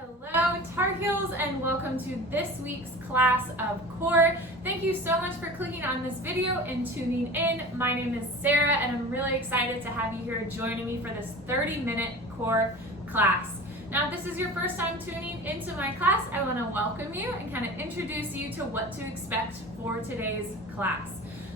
Hello, Tar Heels, and welcome to this week's class of core. Thank you so much for clicking on this video and tuning in. My name is Sarah, and I'm really excited to have you here joining me for this 30-minute core class. Now, if this is your first time tuning into my class, I want to welcome you and kind of introduce you to what to expect for today's class.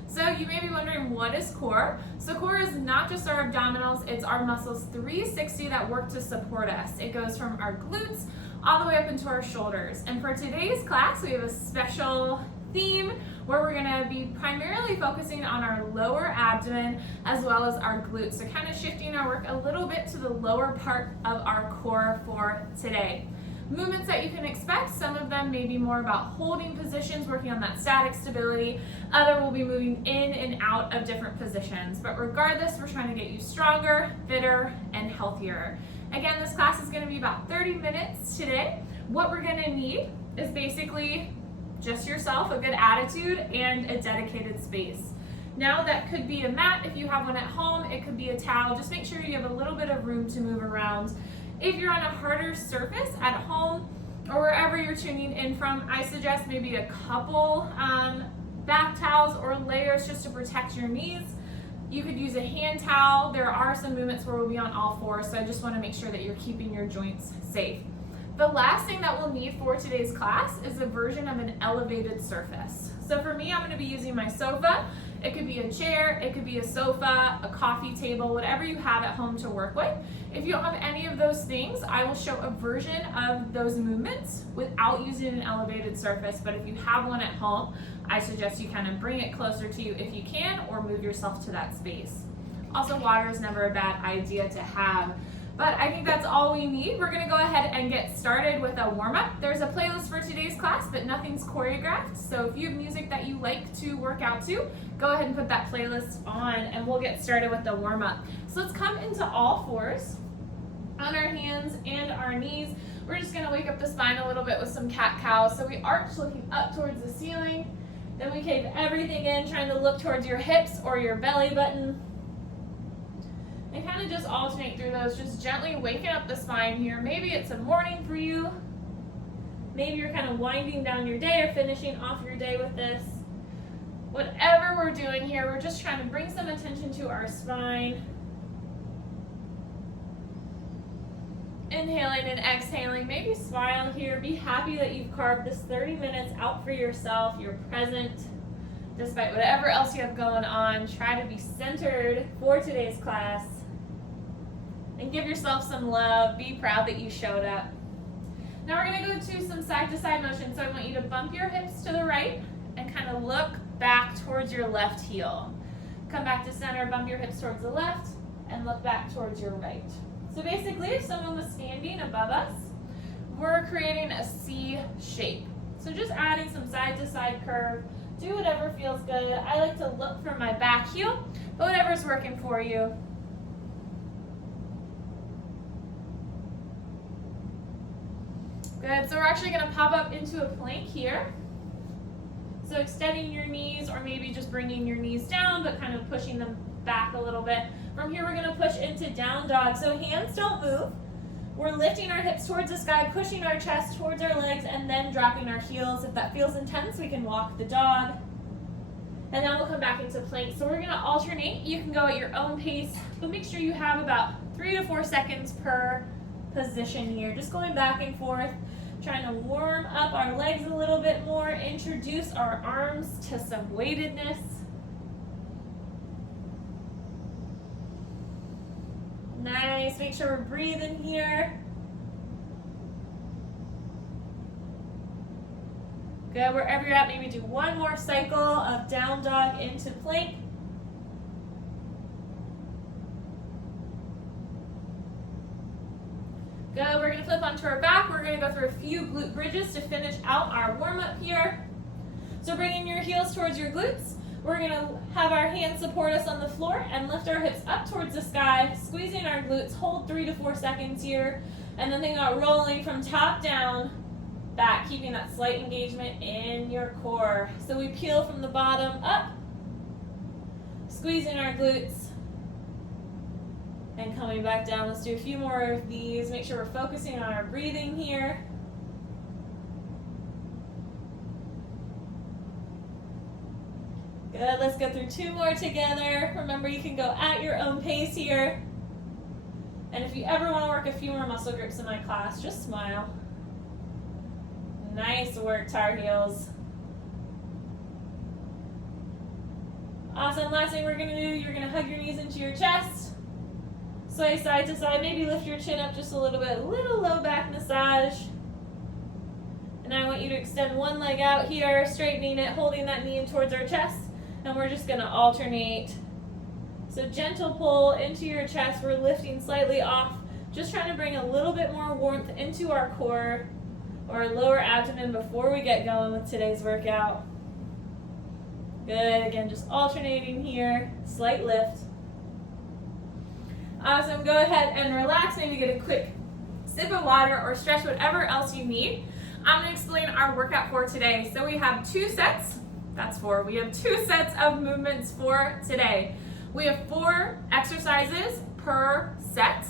So you may be wondering, what is core? So core is not just our abdominals, it's our muscles 360 that work to support us. It goes from our glutes all the way up into our shoulders. And for today's class, we have a special theme where we're gonna be primarily focusing on our lower abdomen as well as our glutes. So kind of shifting our work a little bit to the lower part of our core for today. Movements that you can expect, some of them may be more about holding positions, working on that static stability. Other will be moving in and out of different positions. But regardless, we're trying to get you stronger, fitter, and healthier. Again, this class is going to be about 30 minutes today. What we're going to need is basically just yourself, a good attitude, and a dedicated space. Now that could be a mat if you have one at home, it could be a towel. Just make sure you have a little bit of room to move around. If you're on a harder surface at home or wherever you're tuning in from, I suggest maybe a couple bath towels or layers just to protect your knees. You could use a hand towel. There are some movements where we'll be on all fours, so I just want to make sure that you're keeping your joints safe. The last thing that we'll need for today's class is a version of an elevated surface. So for me, I'm going to be using my sofa. It could be a chair, it could be a sofa, a coffee table, whatever you have at home to work with. If you don't have any of those things, I will show a version of those movements without using an elevated surface. But if you have one at home, I suggest you kind of bring it closer to you if you can, or move yourself to that space. Also, water is never a bad idea to have. But I think that's all we need. We're gonna go ahead and get started with a warm-up. There's a playlist for today's class, but nothing's choreographed. So if you have music that you like to work out to, go ahead and put that playlist on and we'll get started with the warm-up. So let's come into all fours on our hands and our knees. We're just gonna wake up the spine a little bit with some cat-cow. So we arch looking up towards the ceiling. Then we cave everything in, trying to look towards your hips or your belly button. And kind of just alternate through those, just gently waking up the spine here. Maybe it's a morning for you. Maybe you're kind of winding down your day or finishing off your day with this. Whatever we're doing here, we're just trying to bring some attention to our spine. Inhaling and exhaling. Maybe smile here. Be happy that you've carved this 30 minutes out for yourself. You're present. Despite whatever else you have going on, try to be centered for today's class. And give yourself some love. Be proud that you showed up. Now we're going to go to some side-to-side motion. So I want you to bump your hips to the right and kind of look back towards your left heel. Come back to center, bump your hips towards the left, and look back towards your right. So basically, if someone was standing above us, we're creating a C shape. So just adding some side-to-side curve. Do whatever feels good. I like to look for my back heel, but whatever's working for you. Good, so we're actually gonna pop up into a plank here. So extending your knees, or maybe just bringing your knees down, but kind of pushing them back a little bit. From here, we're gonna push into down dog. So hands don't move. We're lifting our hips towards the sky, pushing our chest towards our legs, and then dropping our heels. If that feels intense, we can walk the dog. And then we'll come back into plank. So we're gonna alternate. You can go at your own pace, but make sure you have about 3 to 4 seconds per position here. Just going back and forth, trying to warm up our legs a little bit more, introduce our arms to some weightedness. Nice, make sure we're breathing here. Good, wherever you're at, maybe do one more cycle of down dog into plank. Good, we're gonna flip onto our back. We're gonna go through a few glute bridges to finish out our warm-up here. So bringing your heels towards your glutes. We're gonna have our hands support us on the floor and lift our hips up towards the sky, squeezing our glutes, hold 3 to 4 seconds here, and then think about rolling from top down, back, keeping that slight engagement in your core. So we peel from the bottom up, squeezing our glutes, and coming back down. Let's do a few more of these. Make sure we're focusing on our breathing here. Good, let's go through 2 more together. Remember, you can go at your own pace here. And if you ever want to work a few more muscle groups in my class, just smile. Nice work, Tar Heels. Awesome, last thing we're gonna do, you're gonna hug your knees into your chest. Sway side to side, maybe lift your chin up just a little bit, little low back massage. And I want you to extend one leg out here, straightening it, holding that knee in towards our chest. And we're just gonna alternate. So gentle pull into your chest, we're lifting slightly off, just trying to bring a little bit more warmth into our core or lower abdomen before we get going with today's workout. Good, again, just alternating here, slight lift. Awesome, go ahead and relax, maybe get a quick sip of water or stretch whatever else you need. I'm gonna explain our workout for today. So we have 2 sets, that's 4. We have 2 sets of movements for today. We have 4 exercises per set,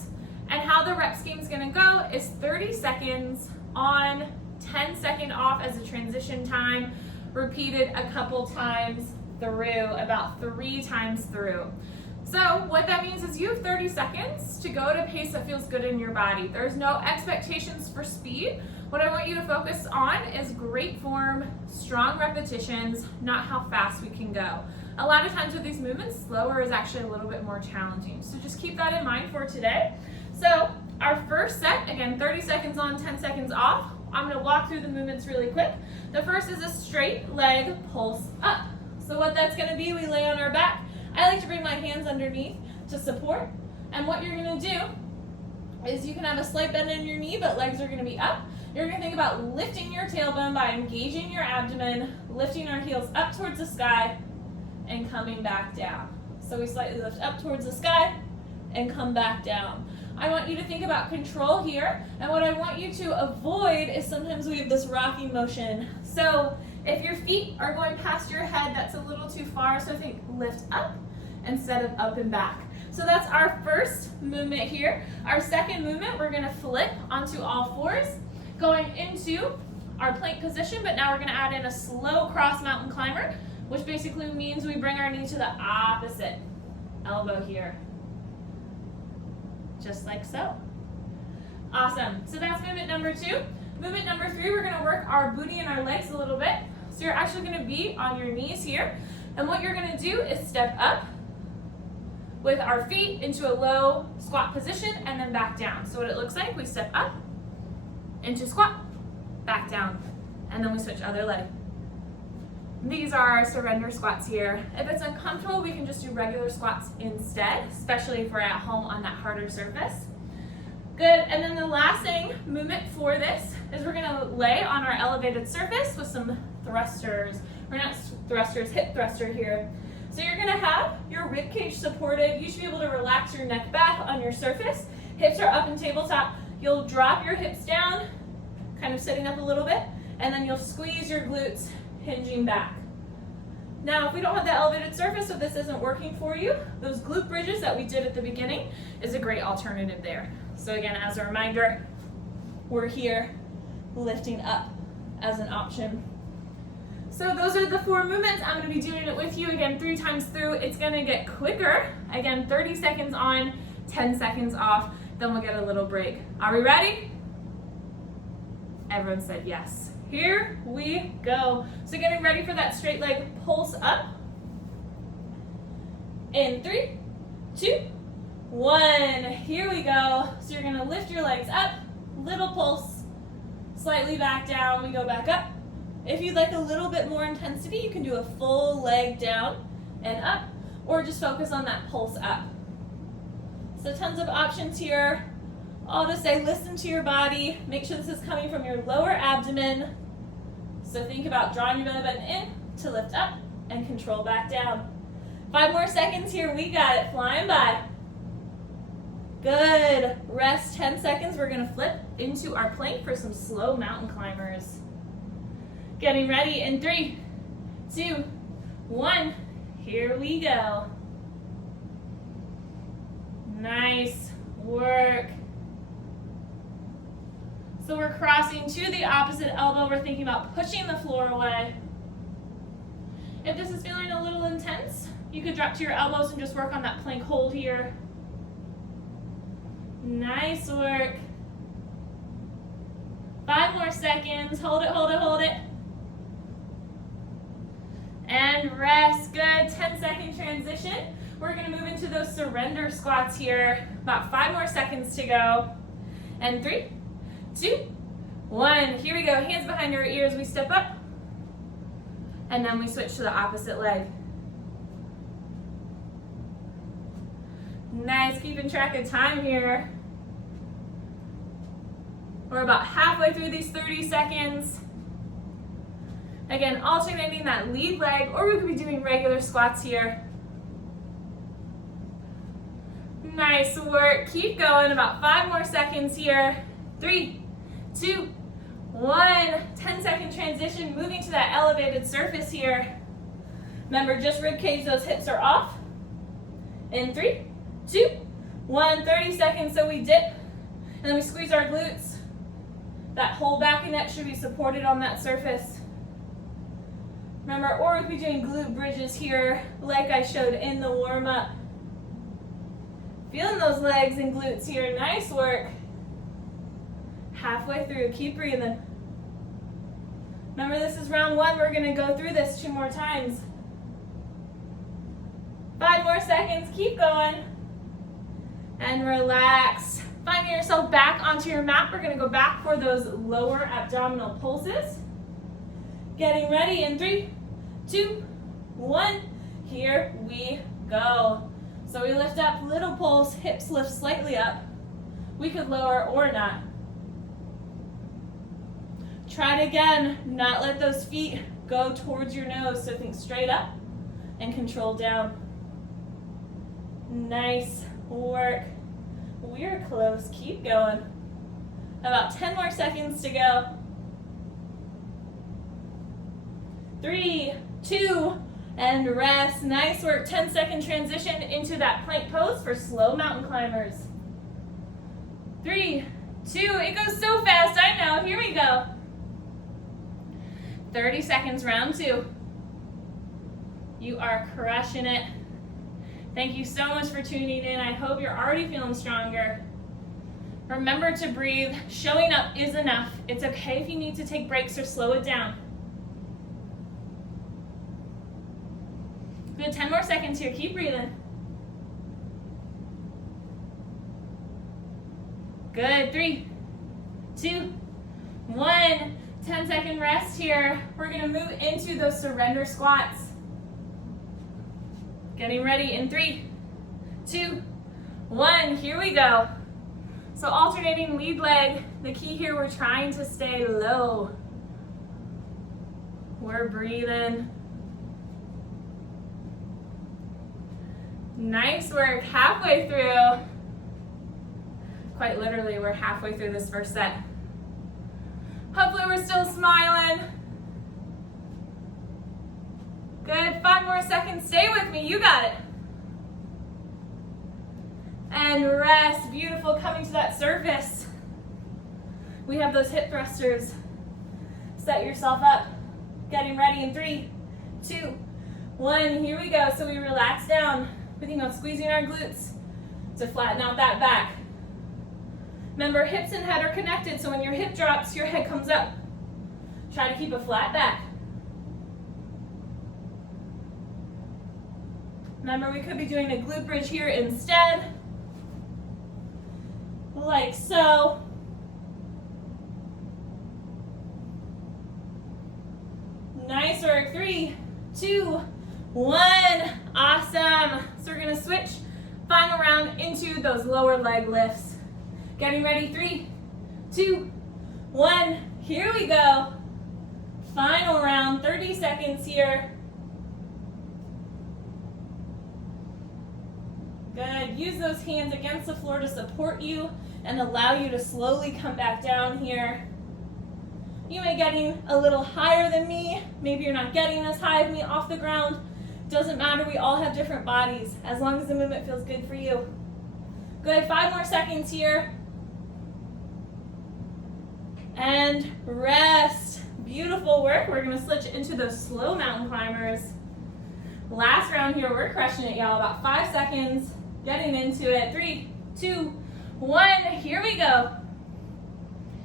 and how the rep scheme is gonna go is 30 seconds on, 10-second off as a transition time, repeated a couple times through, about 3 times through. So what that means is you have 30 seconds to go at a pace that feels good in your body. There's no expectations for speed. What I want you to focus on is great form, strong repetitions, not how fast we can go. A lot of times with these movements, slower is actually a little bit more challenging. So just keep that in mind for today. So our first set, again, 30 seconds on, 10 seconds off. I'm gonna walk through the movements really quick. The first is a straight leg pulse up. So what that's gonna be, we lay on our back. I like to bring my hands underneath to support. And what you're gonna do is you can have a slight bend in your knee, but legs are gonna be up. You're gonna think about lifting your tailbone by engaging your abdomen, lifting our heels up towards the sky, and coming back down. So we slightly lift up towards the sky and come back down. I want you to think about control here, and what I want you to avoid is sometimes we have this rocking motion. So if your feet are going past your head, that's a little too far, so think lift up instead of up and back. So that's our first movement here. Our second movement, we're gonna flip onto all fours, going into our plank position, but now we're gonna add in a slow cross mountain climber, which basically means we bring our knee to the opposite elbow here. Just like so. Awesome, so that's movement number 2. Movement number 3, we're gonna work our booty and our legs a little bit. So you're actually gonna be on your knees here. And what you're gonna do is step up with our feet into a low squat position and then back down. So what it looks like, we step up into squat, back down, and then we switch other leg. These are our surrender squats here. If it's uncomfortable, we can just do regular squats instead, especially if we're at home on that harder surface. Good, and then the last movement for this is we're gonna lay on our elevated surface with some thrusters. Or not thrusters, hip thruster here. So you're gonna have your rib cage supported. You should be able to relax your neck back on your surface. Hips are up in tabletop. You'll drop your hips down, kind of sitting up a little bit, and then you'll squeeze your glutes, hinging back. Now, if we don't have that elevated surface, so this isn't working for you, those glute bridges that we did at the beginning is a great alternative there. So again, as a reminder, we're here lifting up as an option. So those are the 4 movements. I'm gonna be doing it with you again 3 times through. It's gonna get quicker. Again, 30 seconds on, 10 seconds off, then we'll get a little break. Are we ready? Everyone said yes. Here we go. So getting ready for that straight leg pulse up. In 3, 2, 1. Here we go. So you're gonna lift your legs up, little pulse, slightly back down, we go back up. If you'd like a little bit more intensity, you can do a full leg down and up, or just focus on that pulse up. So tons of options here. I'll just say listen to your body. Make sure this is coming from your lower abdomen. So think about drawing your belly button in to lift up and control back down. 5 more seconds here. We got it. Flying by. Good. Rest 10 seconds. We're going to flip into our plank for some slow mountain climbers. Getting ready in 3, 2, 1. Here we go. Nice work. So we're crossing to the opposite elbow. We're thinking about pushing the floor away. If this is feeling a little intense, you could drop to your elbows and just work on that plank hold here. Nice work. 5 more seconds. Hold it, hold it, hold it. And rest. Good. 10-second transition. We're going to move into those surrender squats here. About 5 more seconds to go. And 3, 2, 1. Here we go. Hands behind your ears. We step up. And then we switch to the opposite leg. Nice. Keeping track of time here. We're about halfway through these 30 seconds. Again, alternating that lead leg, or we could be doing regular squats here. Nice work. Keep going. About 5 more seconds here. 3, 2, 1. 10-second transition. Moving to that elevated surface here. Remember, just rib cage, those hips are off. In 3, 2, 1. 30 seconds. So we dip, and then we squeeze our glutes. That whole back and neck should be supported on that surface. Remember, or we could be doing glute bridges here, like I showed in the warm-up. Feeling those legs and glutes here. Nice work. Halfway through. Keep breathing. Remember, this is round 1. We're going to go through this 2 more times. 5 more seconds. Keep going. And relax. Finding yourself back onto your mat. We're going to go back for those lower abdominal pulses. Getting ready in 3, 2, 1. Here we go. So we lift up, little pulse, hips lift slightly up. We could lower or not. Try it again. Not let those feet go towards your nose. So think straight up and control down. Nice work. We're close. Keep going. About 10 more seconds to go. 3, 2, and rest. Nice work. 10-second transition into that plank pose for slow mountain climbers. 3, 2, it goes so fast, I know. Here we go. 30 seconds, round 2. You are crushing it. Thank you so much for tuning in. I hope you're already feeling stronger. Remember to breathe. Showing up is enough. It's okay if you need to take breaks or slow it down. Good, 10 more seconds here. Keep breathing. Good, 3, 2, 1. 10-second rest here. We're going to move into those surrender squats. Getting ready in 3, 2, 1. Here we go. So alternating lead leg. The key here, we're trying to stay low. We're breathing. Nice work. Halfway through. Quite literally, we're halfway through this first set. Hopefully we're still smiling. Good, 5 more seconds. Stay with me, you got it. And rest, beautiful, coming to that surface. We have those hip thrusters. Set yourself up. Getting ready in 3, 2, 1, here we go. So we relax down. We're thinking about squeezing our glutes to flatten out that back. Remember, hips and head are connected, so when your hip drops, your head comes up. Try to keep a flat back. Remember, we could be doing a glute bridge here instead. Like so. Nice work. 3, 2, 1. Awesome. So we're going to switch final round into those lower leg lifts. Getting ready. 3, 2, 1. Here we go. Final round. 30 seconds here. Good. Use those hands against the floor to support you and allow you to slowly come back down here. You may be getting a little higher than me. Maybe you're not getting as high as me off the ground. Doesn't matter. We all have different bodies as long as the movement feels good for you. Good, 5 more seconds here. And rest. Beautiful work. We're gonna switch into those slow mountain climbers. Last round here, we're crushing it, y'all. About 5 seconds, getting into it. 3, 2, 1, here we go.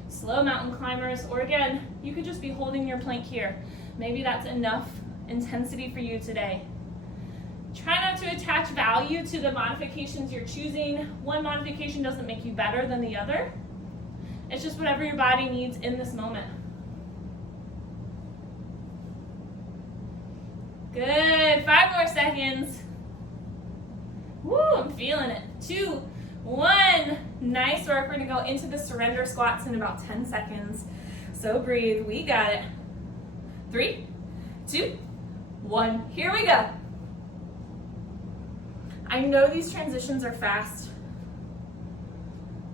Slow mountain climbers, or again, you could just be holding your plank here. Maybe that's enough intensity for you today. Try not to attach value to the modifications you're choosing. One modification doesn't make you better than the other. It's just whatever your body needs in this moment. Good, 5 more seconds. Woo, I'm feeling it. 2, 1, nice work. We're gonna go into the surrender squats in about 10 seconds. So breathe, we got it. 3, 2, 1, here we go. I know these transitions are fast,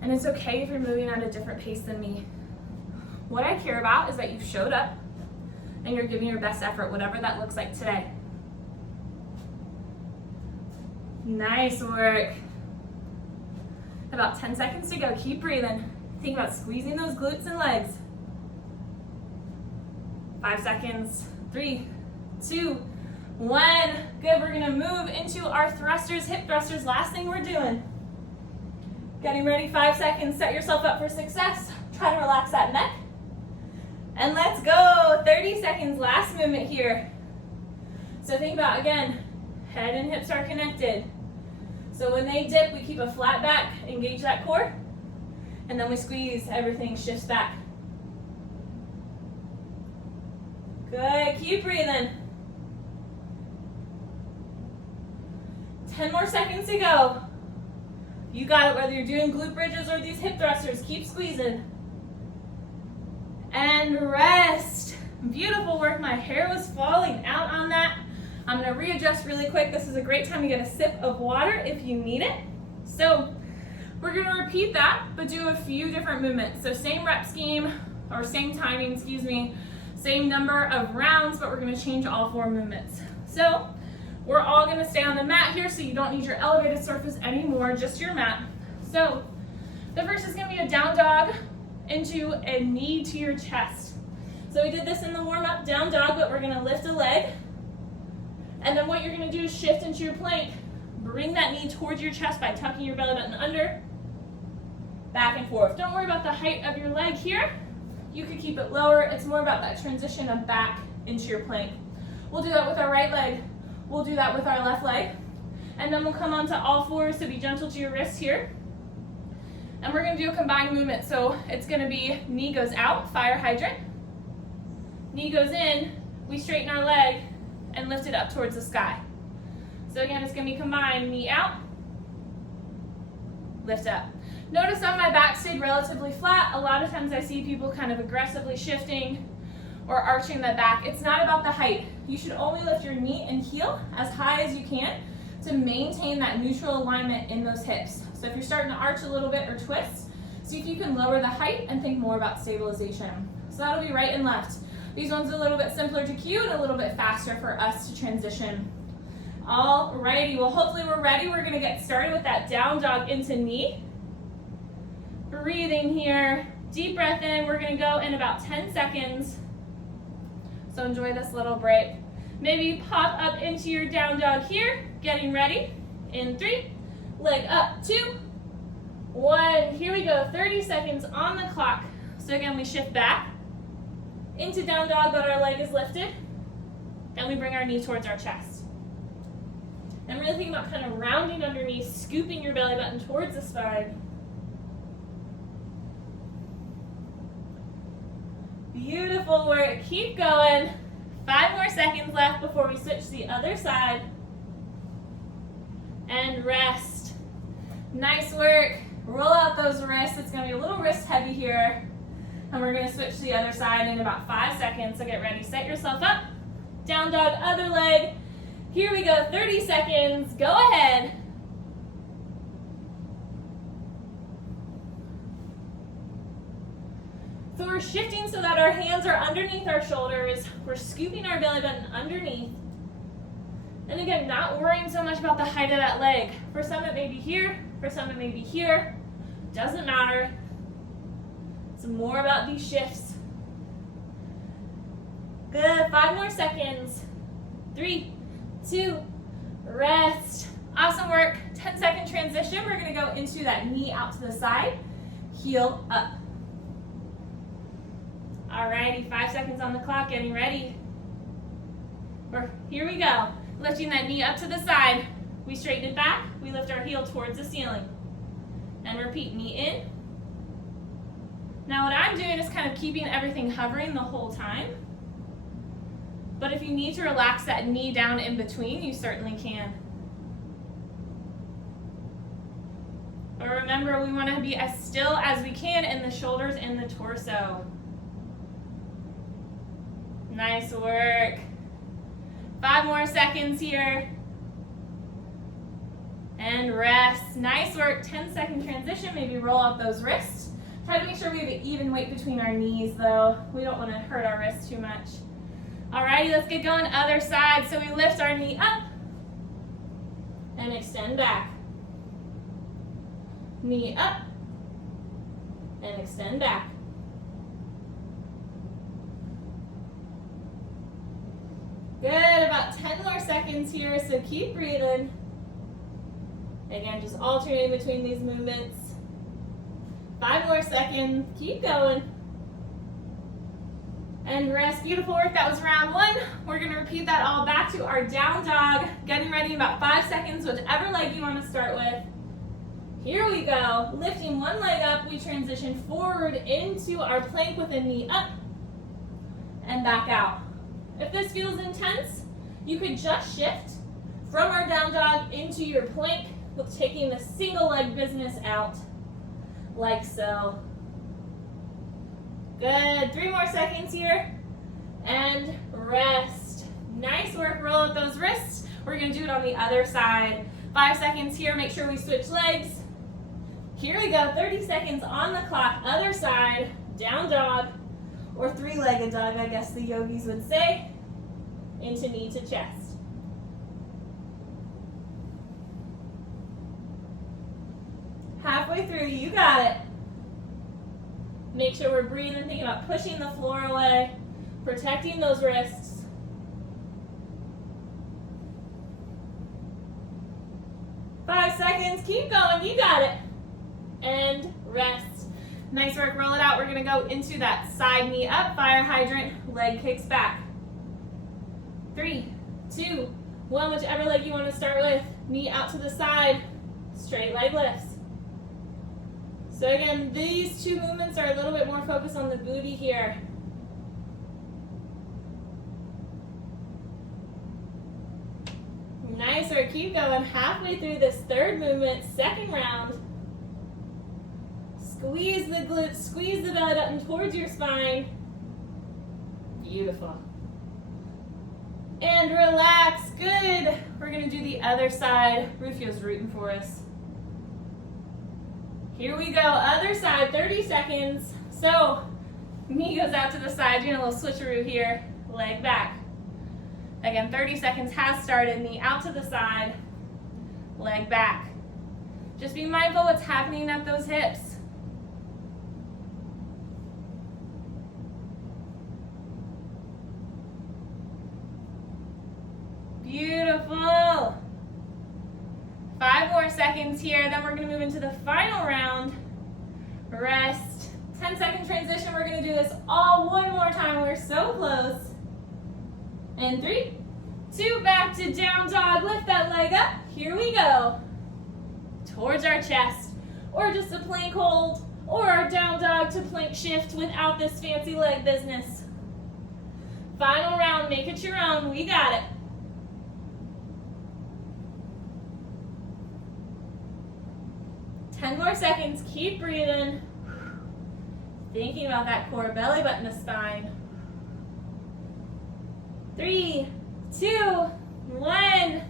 and it's okay if you're moving at a different pace than me. What I care about is that you showed up and you're giving your best effort, whatever that looks like today. Nice work. About 10 seconds to go. Keep breathing. Think about squeezing those glutes and legs. 5 seconds. 3, 2, 1. Good. We're gonna move into our thrusters, hip thrusters. Last thing we're doing. Getting ready. 5 seconds. Set yourself up for success. Try to relax that neck. And let's go. 30 seconds. Last movement here. So think about, again, head and hips are connected. So when they dip, we keep a flat back, engage that core, and then we squeeze, everything shifts back. Good, keep breathing. 10 more seconds to go. You got it, whether you're doing glute bridges or these hip thrusters, keep squeezing. And rest. Beautiful work, my hair was falling out on that. I'm gonna readjust really quick. This is a great time to get a sip of water if you need it. So we're gonna repeat that, but do a few different movements. So same rep scheme, or same timing, excuse me, same number of rounds, but we're gonna change all 4 movements. So we're all gonna stay on the mat here, so you don't need your elevated surface anymore, just your mat. So the first is gonna be a down dog into a knee to your chest. So we did this in the warm up, down dog, but we're gonna lift a leg. And then what you're gonna do is shift into your plank. Bring that knee towards your chest by tucking your belly button under. Back and forth. Don't worry about the height of your leg here. You could keep it lower. It's more about that transition of back into your plank. We'll do that with our right leg. We'll do that with our left leg. And then we'll come onto all 4s, so be gentle to your wrists here. And we're gonna do a combined movement. So it's gonna be knee goes out, fire hydrant. Knee goes in, we straighten our leg, and lift it up towards the sky. So again, it's gonna be combined, knee out, lift up. Notice that my back stayed relatively flat. A lot of times I see people kind of aggressively shifting or arching the back. It's not about the height. You should only lift your knee and heel as high as you can to maintain that neutral alignment in those hips. So if you're starting to arch a little bit or twist, see if you can lower the height and think more about stabilization. So that'll be right and left. These ones are a little bit simpler to cue and a little bit faster for us to transition. Alrighty, well hopefully we're ready. We're gonna get started with that down dog into knee. Breathing here, deep breath in. We're gonna go in about 10 seconds. So enjoy this little break. Maybe pop up into your down dog here. Getting ready. In 3, leg up, 2, 1. Here we go, 30 seconds on the clock. So again, we shift back into down dog, but our leg is lifted, and we bring our knee towards our chest. And really think about kind of rounding underneath, scooping your belly button towards the spine. Beautiful work, keep going. 5 more seconds left before we switch to the other side. And rest. Nice work. Roll out those wrists. It's gonna be a little wrist heavy here. And we're gonna switch to the other side in about 5 seconds. So get ready, set yourself up. Down dog, other leg. Here we go, 30 seconds, go ahead. So we're shifting so that our hands are underneath our shoulders. We're scooping our belly button underneath. And again, not worrying so much about the height of that leg. For some it may be here, For some it may be here. Doesn't matter. It's more about these shifts. Good, 5 more seconds. 3, 2, rest. Awesome work. 10-second transition. We're gonna go into that knee out to the side, heel up. Alrighty, 5 seconds on the clock, getting ready. Here we go. Lifting that knee up to the side. We straighten it back, we lift our heel towards the ceiling. And repeat, knee in. Now what I'm doing is kind of keeping everything hovering the whole time. But if you need to relax that knee down in between, you certainly can. But remember, we want to be as still as we can in the shoulders and the torso. Nice work. 5 more seconds here. And rest. Nice work. 10-second transition. Maybe roll out those wrists. Try to make sure we have an even weight between our knees, though. We don't want to hurt our wrists too much. Alrighty, let's get going. Other side. So we lift our knee up and extend back. Knee up and extend back. Good, about 10 more seconds here, so keep breathing. Again, just alternating between these movements. 5 more seconds, keep going. And rest, beautiful work, that was round 1. We're gonna repeat that all back to our down dog. Getting ready in about 5 seconds, whichever leg you wanna start with. Here we go, lifting one leg up, we transition forward into our plank with a knee up and back out. If this feels intense, you could just shift from our down dog into your plank with taking the single leg business out, like so. Good, 3 more seconds here, and rest. Nice work, roll out those wrists. We're gonna do it on the other side. 5 seconds here, make sure we switch legs. Here we go, 30 seconds on the clock, other side, down dog, or 3-legged dog, I guess the yogis would say, into knee to chest. Halfway through, you got it. Make sure we're breathing, thinking about pushing the floor away, protecting those wrists. Five seconds, keep going, you got it. And rest. Nice work, roll it out. We're gonna go into that side knee up, fire hydrant, leg kicks back. 3, 2, 1, whichever leg you wanna start with. Knee out to the side, straight leg lifts. So again, these 2 movements are a little bit more focused on the booty here. Nice work, keep going. Halfway through this 3rd movement, 2nd round. Squeeze the glutes, squeeze the belly button towards your spine. Beautiful. And relax, good. We're gonna do the other side. Rufio's rooting for us. Here we go, other side, 30 seconds. So, knee goes out to the side, doing a little switcheroo here, leg back. Again, 30 seconds has started, knee out to the side, leg back. Just be mindful what's happening at those hips. Beautiful. 5 more seconds here, then we're gonna move into the final round. Rest. 10-second transition, we're gonna do this all one more time. We're so close. And 3, 2, back to down dog. Lift that leg up. Here we go. Towards our chest, or just a plank hold, or our down dog to plank shift without this fancy leg business. Final round, make it your own. We got it. Ten more seconds, keep breathing. Thinking about that core, belly button to spine. 3, 2, 1.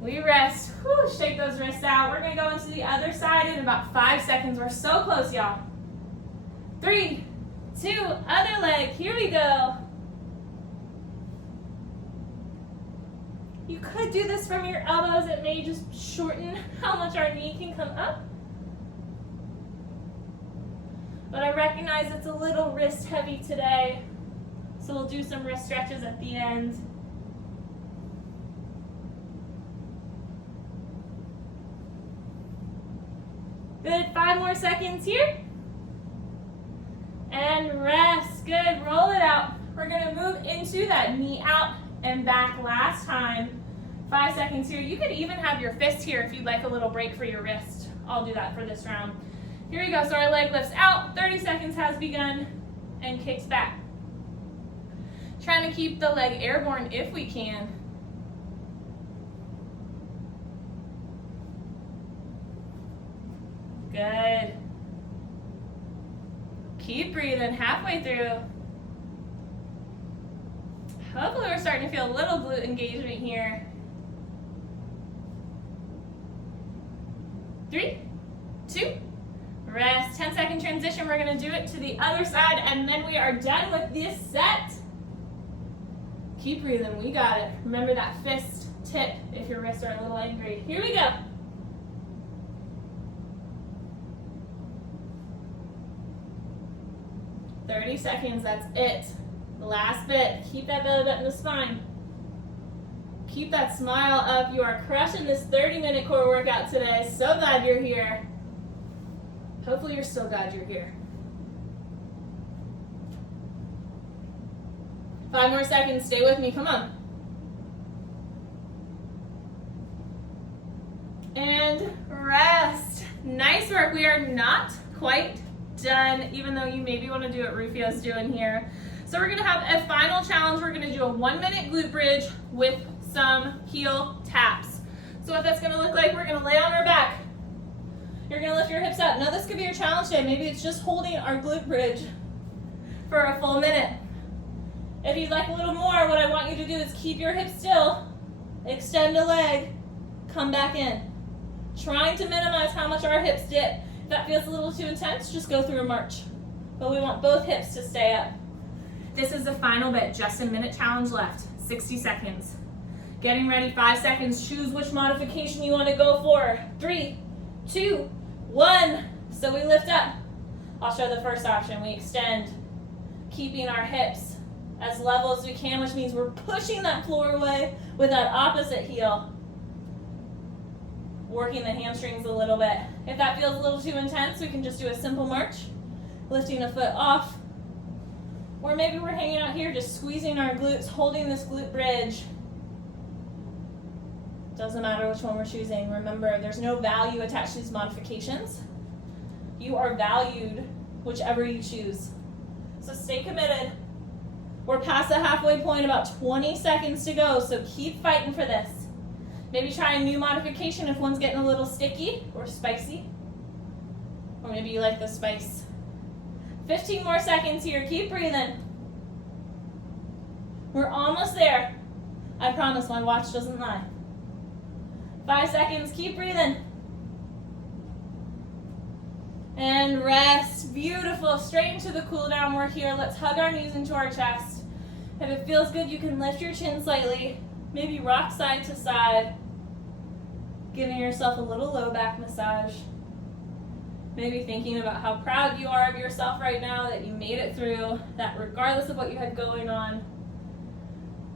We rest. Whew, shake those wrists out. We're gonna go into the other side in about 5 seconds. We're so close, y'all. 3, 2, other leg. Here we go. You could do this from your elbows. It may just shorten how much our knee can come up. But I recognize it's a little wrist heavy today, so we'll do some wrist stretches at the end. Good, 5 more seconds here. And rest, good, roll it out. We're gonna move into that knee out and back last time. 5 seconds here. You could even have your fist here if you'd like a little break for your wrist. I'll do that for this round. Here we go, so our leg lifts out, 30 seconds has begun, and kicks back. Trying to keep the leg airborne if we can. Good. Keep breathing, halfway through. Hopefully we're starting to feel a little glute engagement here. 3, 2, rest. 10-second transition. We're going to do it to the other side, and then we are done with this set. Keep breathing. We got it. Remember that fist tip if your wrists are a little angry. Here we go. "30 seconds, that's it. The last bit. Keep that belly button to spine. Keep that smile up. You are crushing this 30-minute core workout today. So glad you're here. Hopefully you're still glad you're here. 5 more seconds. Stay with me. Come on. And rest. Nice work. We are not quite done, even though you maybe want to do what Rufio's doing here. So we're going to have a final challenge. We're going to do a 1-minute glute bridge with some heel taps. So what that's going to look like, we're going to lay on our back. You're going to lift your hips up. Now this could be your challenge day. Maybe it's just holding our glute bridge for a full minute. If you'd like a little more, what I want you to do is keep your hips still, extend a leg, come back in. Trying to minimize how much our hips dip. If that feels a little too intense, just go through a march. But we want both hips to stay up. This is the final bit, just a minute challenge left, 60 seconds. Getting ready, 5 seconds. Choose which modification you want to go for. 3, 2, 1. So we lift up. I'll show the first option. We extend, keeping our hips as level as we can, which means we're pushing that floor away with that opposite heel. Working the hamstrings a little bit. If that feels a little too intense, we can just do a simple march, lifting a foot off. Or maybe we're hanging out here, just squeezing our glutes, holding this glute bridge. Doesn't matter which one we're choosing. Remember, there's no value attached to these modifications. You are valued whichever you choose. So stay committed. We're past the halfway point, about 20 seconds to go, so keep fighting for this. Maybe try a new modification if one's getting a little sticky or spicy. Or maybe you like the spice. 15 more seconds here. Keep breathing. We're almost there. I promise my watch doesn't lie. 5 seconds. Keep breathing. And rest. Beautiful. Straight into the cool down. We're here. Let's hug our knees into our chest. If it feels good, you can lift your chin slightly. Maybe rock side to side. Giving yourself a little low back massage. Maybe thinking about how proud you are of yourself right now, that you made it through, that regardless of what you had going on,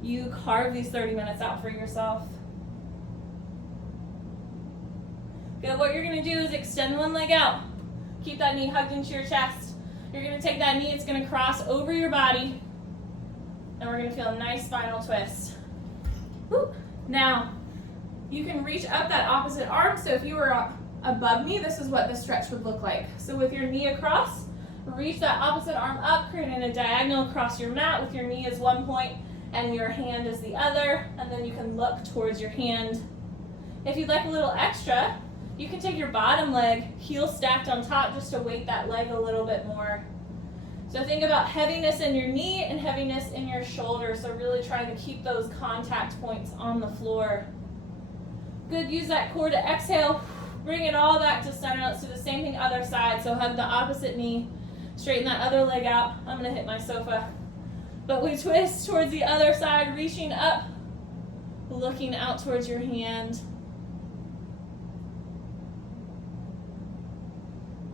you carved these 30 minutes out for yourself. Good. What you're going to do is extend one leg out. Keep that knee hugged into your chest. You're going to take that knee, it's going to cross over your body, and we're going to feel a nice spinal twist. Woo. Now, you can reach up that opposite arm, so if you were above me, this is what the stretch would look like. So with your knee across, reach that opposite arm up, creating a diagonal across your mat with your knee as one point and your hand as the other, and then you can look towards your hand. If you'd like a little extra, you can take your bottom leg, heel stacked on top, just to weight that leg a little bit more. So think about heaviness in your knee and heaviness in your shoulder, so really trying to keep those contact points on the floor. Good, use that core to exhale. Bring it all back to center. Let's do the same thing other side. So hug the opposite knee. Straighten that other leg out. I'm going to hit my sofa. But we twist towards the other side, reaching up. looking out towards your hand.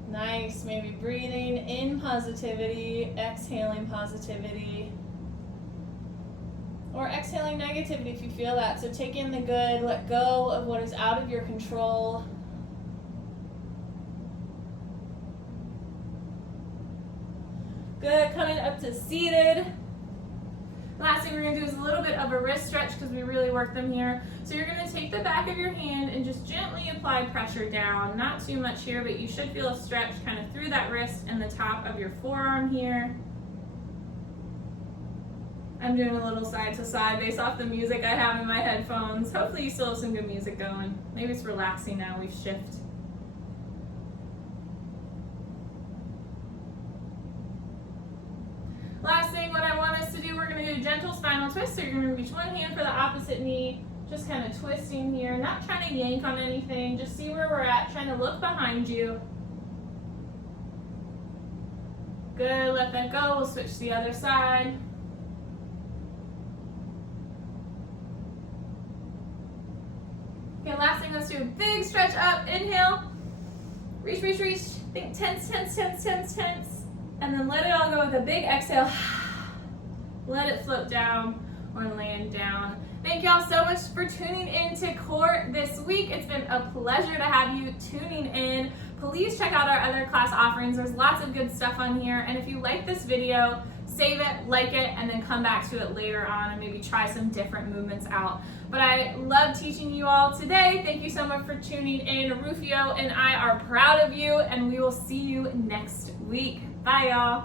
Nice, maybe breathing in positivity, exhaling positivity. Or exhaling negativity if you feel that. So take in the good, let go of what is out of your control. Good, coming up to seated. Last thing we're going to do is a little bit of a wrist stretch because we really work them here. So you're going to take the back of your hand and just gently apply pressure down. Not too much here, but you should feel a stretch kind of through that wrist and the top of your forearm here. I'm doing a little side to side based off the music I have in my headphones. Hopefully you still have some good music going. Maybe it's relaxing now, we've shifted. Last thing, what I want us to do, we're going to do a gentle spinal twist. So you're going to reach one hand for the opposite knee, just kind of twisting here, not trying to yank on anything, just see where we're at, trying to look behind you. Good, let that go. We'll switch to the other side. Okay, last thing, let's do a big stretch up. Inhale, reach, reach, reach. Think tense, tense, tense, tense, tense. And then let it all go with a big exhale. Let it float down or land down. Thank y'all so much for tuning in to Core this week. It's been a pleasure to have you tuning in. Please check out our other class offerings. There's lots of good stuff on here. And if you like this video, save it, like it, and then come back to it later on and maybe try some different movements out. But I love teaching you all today. Thank you so much for tuning in. Rufio and I are proud of you, and we will see you next week. Bye, y'all.